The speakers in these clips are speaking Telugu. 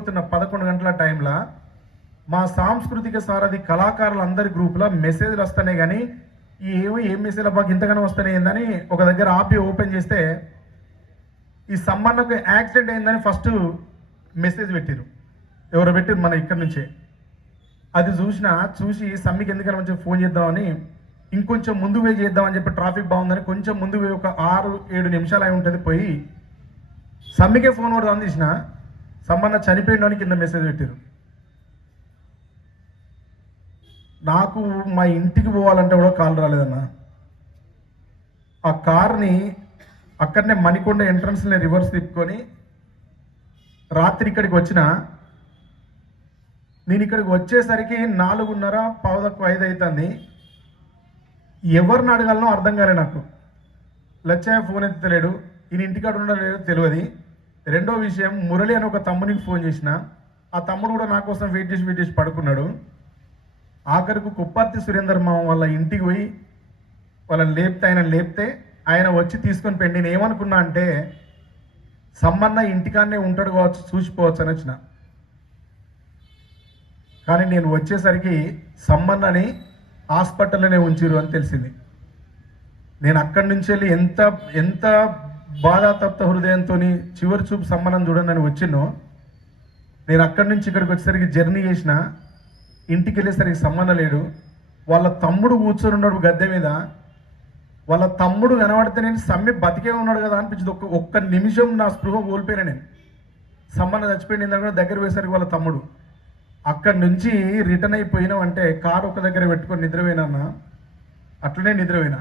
నిద్రపోతున్న 11 గంటల టైంలో మా సాంస్కృతిక సారథి కళాకారులందరి గ్రూప్లో మెసేజ్లు వస్తున్నాయి, కానీ ఏం మెసేజ్లు బాగా ఇంతగానో వస్తున్నాయి ఏందని ఒక దగ్గర ఆపి ఓపెన్ చేస్తే ఈ సమ్మన్నకు యాక్సిడెంట్ అయిందని ఫస్ట్ మెసేజ్ పెట్టారు. ఎవరు పెట్టారు మన ఇక్కడ నుంచే. అది చూసి సమ్మికి ఎందుకని మంచిగా ఫోన్ చేద్దామని ఇంకొంచెం ముందు పోయి చేద్దామని చెప్పి ట్రాఫిక్ బాగుందని కొంచెం ముందు పోయి ఒక 6-7 నిమిషాలు అయి ఉంటుంది పోయి సమ్మికే ఫోన్ కూడా అందించిన సమ్మన్న చనిపోయిన కింద మెసేజ్ పెట్టారు. నాకు మా ఇంటికి పోవాలంటే కూడా కాల్ రాలేదన్న. ఆ కార్ని అక్కడనే మణికొండ ఎంట్రన్స్ని రివర్స్ తిప్పుకొని రాత్రి ఇక్కడికి వచ్చిన. నేను ఇక్కడికి వచ్చేసరికి 4:30 అవుతుంది. ఎవరిని అడగాలనో అర్థం కాలే నాకు. లచ్చయ్య ఫోన్ ఎత్తలేడు, ఈయన ఇంటికాడ ఉండలేదో తెలియదు. రెండో విషయం, మురళి అని ఒక తమ్మునికి ఫోన్ చేసిన. ఆ తమ్ముడు కూడా నా కోసం వెయిట్ చేసి పడుకున్నాడు. ఆఖరికి కుప్పర్తి సురేందర్ మామ వాళ్ళ ఇంటికి పోయి వాళ్ళని లేపితే ఆయన వచ్చి తీసుకొని పెండి. నేను ఏమనుకున్నా అంటే సమ్మన్న ఇంటికాన్నే ఉంటాడు కావచ్చు, చూసిపోవచ్చు అని వచ్చిన. కానీ నేను వచ్చేసరికి సమ్మన్నని హాస్పిటల్లోనే ఉంచిరు అని తెలిసింది. నేను అక్కడి నుంచి వెళ్ళి ఎంత బాధాతప్త హృదయంతో చివరి చూపు సమ్మన్నని చూడని వచ్చినో, నేను అక్కడి నుంచి ఇక్కడికి వచ్చేసరికి జర్నీ చేసిన. ఇంటికి వెళ్ళేసరికి సమ్మన్న లేడు. వాళ్ళ తమ్ముడు కూర్చొని ఉన్నాడు గద్దె మీద. వాళ్ళ తమ్ముడు కనబడితే నేను సమ్మె బతికే ఉన్నాడు కదా అనిపించింది. ఒక్క నిమిషం నా స్పృహ కోల్పోయినా నేను. సమ్మన్న చచ్చిపోయిన కూడా దగ్గర పోయేసరికి వాళ్ళ తమ్ముడు. అక్కడి నుంచి రిటర్న్ అయిపోయినాం అంటే కారు ఒక దగ్గర పెట్టుకొని నిద్రపోయినా. అట్లనే నిద్రపోయినా.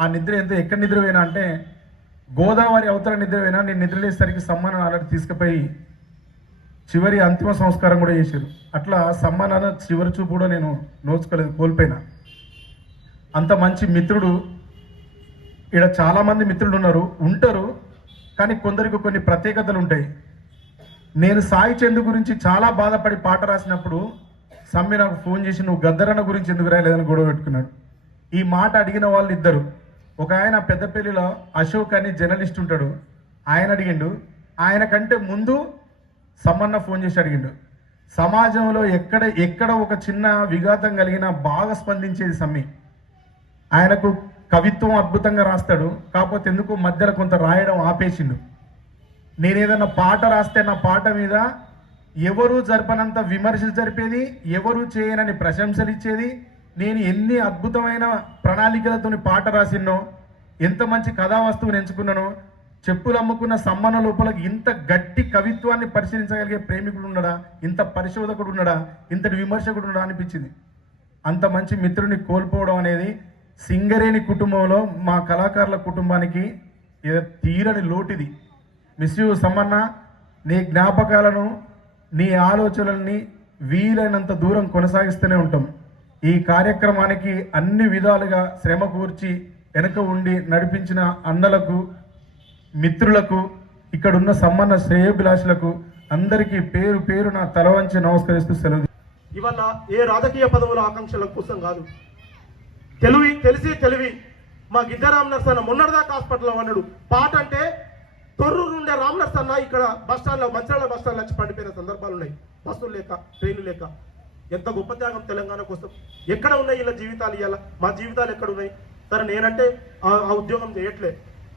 ఆ నిద్ర ఎక్కడ నిద్రపోయినా అంటే గోదావరి అవతల నిద్రపోయినా. నేను నిద్రలేసరికి సమ్మన్న ఆల్రెడీ తీసుకుపోయి చివరి అంతిమ సంస్కారం కూడా చేశారు. అట్లా సమ్మన్న చివరి చూపు కూడా నేను నోచుకోలేదు, కోల్పోయినా. అంత మంచి మిత్రుడు. ఇక్కడ చాలామంది మిత్రులు ఉంటారు, కానీ కొందరికి కొన్ని ప్రత్యేకతలు ఉంటాయి. నేను సాయి చందు గురించి చాలా బాధపడి పాట రాసినప్పుడు సమ్మె నాకు ఫోన్ చేసి నువ్వు గద్దరన్న గురించి ఎందుకు రాయలేదని గొడవ పెట్టుకున్నాడు. ఈ మాట అడిగిన వాళ్ళు ఇద్దరు. ఒక ఆయన పెద్దపల్లిలో అశోక్ అని జర్నలిస్ట్ ఉంటాడు, ఆయన అడిగిండు. ఆయన కంటే ముందు సమ్మన్న ఫోన్ చేసి అడిగిండు. సమాజంలో ఎక్కడ ఒక చిన్న విఘాతం కలిగినా బాగా స్పందించేది సమ్మె. ఆయనకు కవిత్వం అద్భుతంగా రాస్తాడు, కాకపోతే ఎందుకు మధ్యలో కొంత రాయడం ఆపేసిండు. నేను ఏదైనా పాట రాస్తే నా పాట మీద ఎవరు జరపనంత విమర్శలు జరిపేది, ఎవరు చేయనని ప్రశంసలు ఇచ్చేది. నేను ఎన్ని అద్భుతమైన ప్రణాళికలతో పాట రాసినో, ఎంత మంచి కథా వస్తువుని ఎంచుకున్నానో. చెప్పులు అమ్ముకున్న సమ్మన్న లోపల ఇంత గట్టి కవిత్వాన్ని పరిశీలించగలిగే ప్రేమికుడు ఉన్నాడా, ఇంత పరిశోధకుడు ఉన్నాడా, ఇంతటి విమర్శకుడు ఉన్నాడా అనిపించింది. అంత మంచి మిత్రుని కోల్పోవడం అనేది సింగరేణి కుటుంబంలో మా కళాకారుల కుటుంబానికి తీరని లోటిది. Miss you Sammanna. నీ జ్ఞాపకాలను, నీ ఆలోచనల్ని వీలైనంత దూరం కొనసాగిస్తూనే ఉంటాం. ఈ కార్యక్రమానికి అన్ని విధాలుగా శ్రమ కూర్చి వెనక ఉండి నడిపించిన అన్నలకు, మిత్రులకు, ఇక్కడున్న సమ్మన్న శ్రేయోభిలాషులకు అందరికీ పేరు పేరు నా తల వంచి నమస్కరిస్తూ సెలవు. ఇవన్న ఏ రాజకీయ పదవుల ఆకాంక్షల కోసం కాదు. తెలివి మా గిద్ద రామ్ నర్సన్న మొన్నటిదాకా హాస్పిటల్లో అన్నాడు. పాట అంటే తొర్రూరు నుండే రామ్ నర్సన్న ఇక్కడ బస్టాండ్లో మంచిర్యాల బస్టాండ్లో వచ్చి పండిపోయిన సందర్భాలు ఉన్నాయి. బస్సులు లేక, ట్రైన్లు లేక. ఎంత గొప్ప త్యాగం తెలంగాణ కోసం. ఎక్కడ ఉన్నాయి ఇలా జీవితాలు? ఇవాళ మా జీవితాలు ఎక్కడ ఉన్నాయి? సరే నేనంటే ఆ ఉద్యోగం చేయట్లే,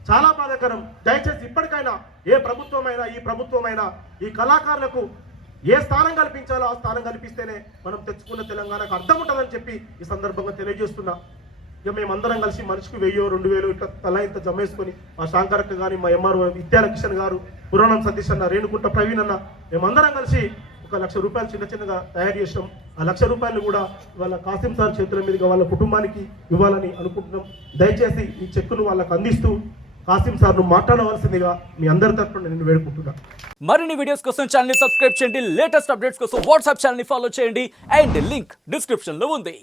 చాలా బాధాకరం. దయచేసి ఇప్పటికైనా ఏ ప్రభుత్వమైనా, ఈ ప్రభుత్వమైనా ఈ కళాకారులకు ఏ స్థానం కల్పించాలో ఆ స్థానం కల్పిస్తేనే మనం తెచ్చుకున్న తెలంగాణకు అర్థం ఉంటుందని చెప్పి ఈ సందర్భంగా తెలియజేస్తున్నా. ఇక మేమందరం కలిసి మనిషికి 1000-2000 ఇట్లా తల ఇంత జమేసుకొని మా శాంకరక్క కానీ, మా ఎంఆర్ఓ విద్యాలకిషన్ గారు, పురాణం సతీష్ అన్న, రేణుకుంట ప్రవీణ్ అన్న, మేమందరం కలిసి ఒక ₹1,00,000 చిన్నగా తయారు చేసాం. ఆ ₹1,00,000 కూడా వాళ్ళ కాసిం సార్ చేతుల మీదుగా వాళ్ళ కుటుంబానికి ఇవ్వాలని అనుకుంటున్నాం. దయచేసి ఈ చెక్కును వాళ్ళకు అందిస్తూ కాసిం సార్ ను మాట్లాడవలసిందిగా మీ అందరి తరఫున నేను వేడుకుంటున్నా. మరిన్ని వీడియోస్ కోసం ఛానల్ ని సబ్స్క్రైబ్ చేయండి. లేటెస్ట్ అప్డేట్స్ కోసం వాట్సాప్ ఛానల్ ని ఫాలో చేయండి. అండ్ లింక్ డిస్క్రిప్షన్ లో ఉంది.